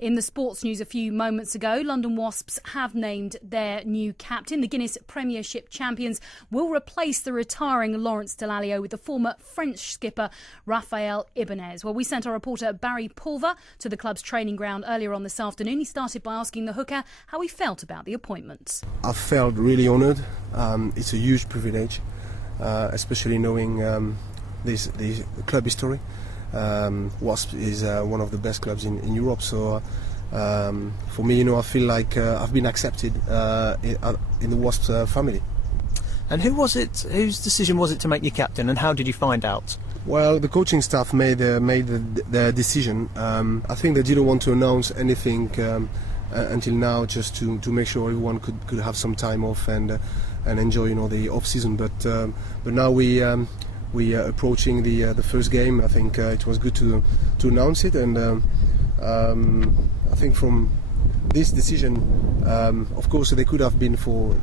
In the sports news a few moments ago, London Wasps have named their new captain. The Guinness Premiership champions will replace the retiring Laurence Delalio with the former French skipper Rafael Ibanez. Well, we sent our reporter Barry Pulver to the club's training ground earlier on this afternoon. He started by asking the hooker how he felt about the appointment. I felt really honoured. It's a huge privilege, especially knowing the club history. Wasps is one of the best clubs in Europe, so for me, I feel like I've been accepted in the Wasps family. And whose decision was it to make you captain, and how did you find out? Well, the coaching staff made their decision. I think they didn't want to announce anything until now, just to make sure everyone could have some time off and enjoy the off season. But now we are approaching the first game. I think it was good to announce it, and I think from this decision, of course, they could have been for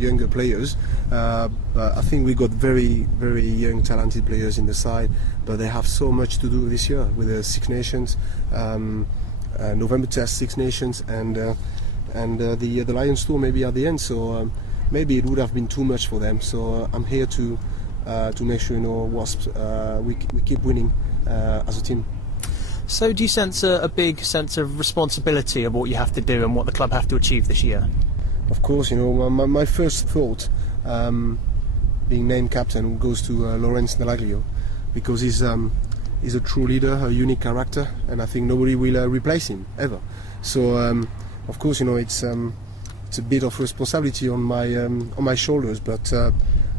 younger players, but I think we got very, very young, talented players in the side. But they have so much to do this year with the Six Nations, November Test, Six Nations, and the Lions tour maybe at the end. So maybe it would have been too much for them. So I'm here to make sure Wasps we keep winning as a team. So do you sense a big sense of responsibility of what you have to do and what the club have to achieve this year? Of course, my first thought, being named captain, goes to Laurence Delalio, because he's a true leader, a unique character, and I think nobody will replace him ever. So of course, it's a bit of responsibility on my shoulders, but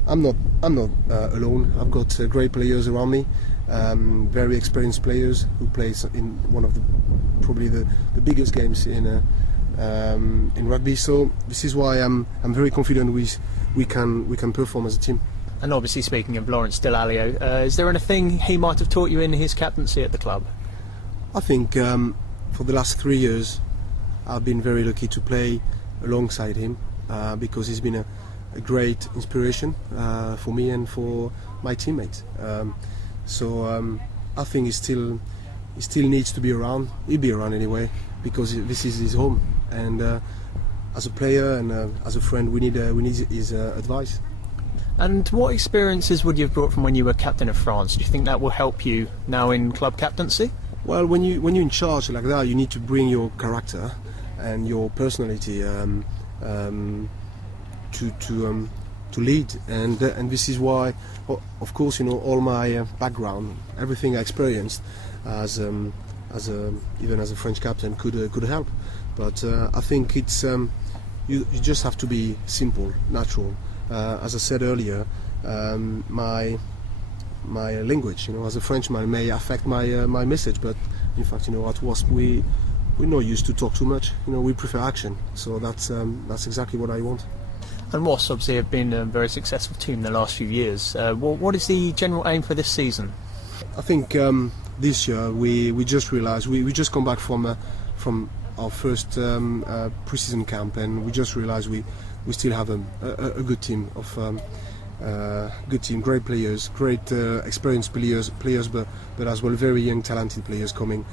I'm not alone. I've got great players around me, very experienced players who play in one of probably the biggest games in rugby. So this is why I'm very confident we can perform as a team. And obviously, speaking of Laurence Delalio, is there anything he might have taught you in his captaincy at the club? I think for the last 3 years I've been very lucky to play alongside him, because he's been a great inspiration for me and for my teammates. So I think he still needs to be around. He'll be around anyway, because this is his home. And as a player and as a friend, we need his advice. And what experiences would you have brought from when you were captain of France? Do you think that will help you now in club captaincy? Well, when you're in charge like that, you need to bring your character and your personality to lead, and this is why, of course, all my background, everything I experienced even as a French captain could help. But I think it's you just have to be simple, natural. As I said earlier, my language, as a Frenchman, may affect my message, but in fact, at Wasp we're not used to talk too much. We prefer action. So that's exactly what I want. And Wasps obviously have been a very successful team the last few years. What is the general aim for this season? I think this year we just realised we just come back from our first pre-season camp, and we just realised we still have a good team of great players, great experienced players, but as well very young, talented players coming.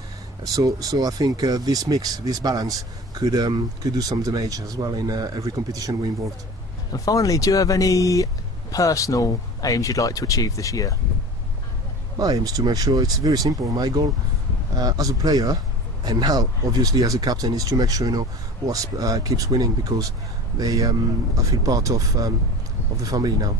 So I think this mix, this balance, could do some damage as well in every competition we're involved. And finally, do you have any personal aims you'd like to achieve this year? My aim is to make sure, it's very simple. My goal as a player, and now obviously as a captain, is to make sure Wasp keeps winning, because I feel part of the family now.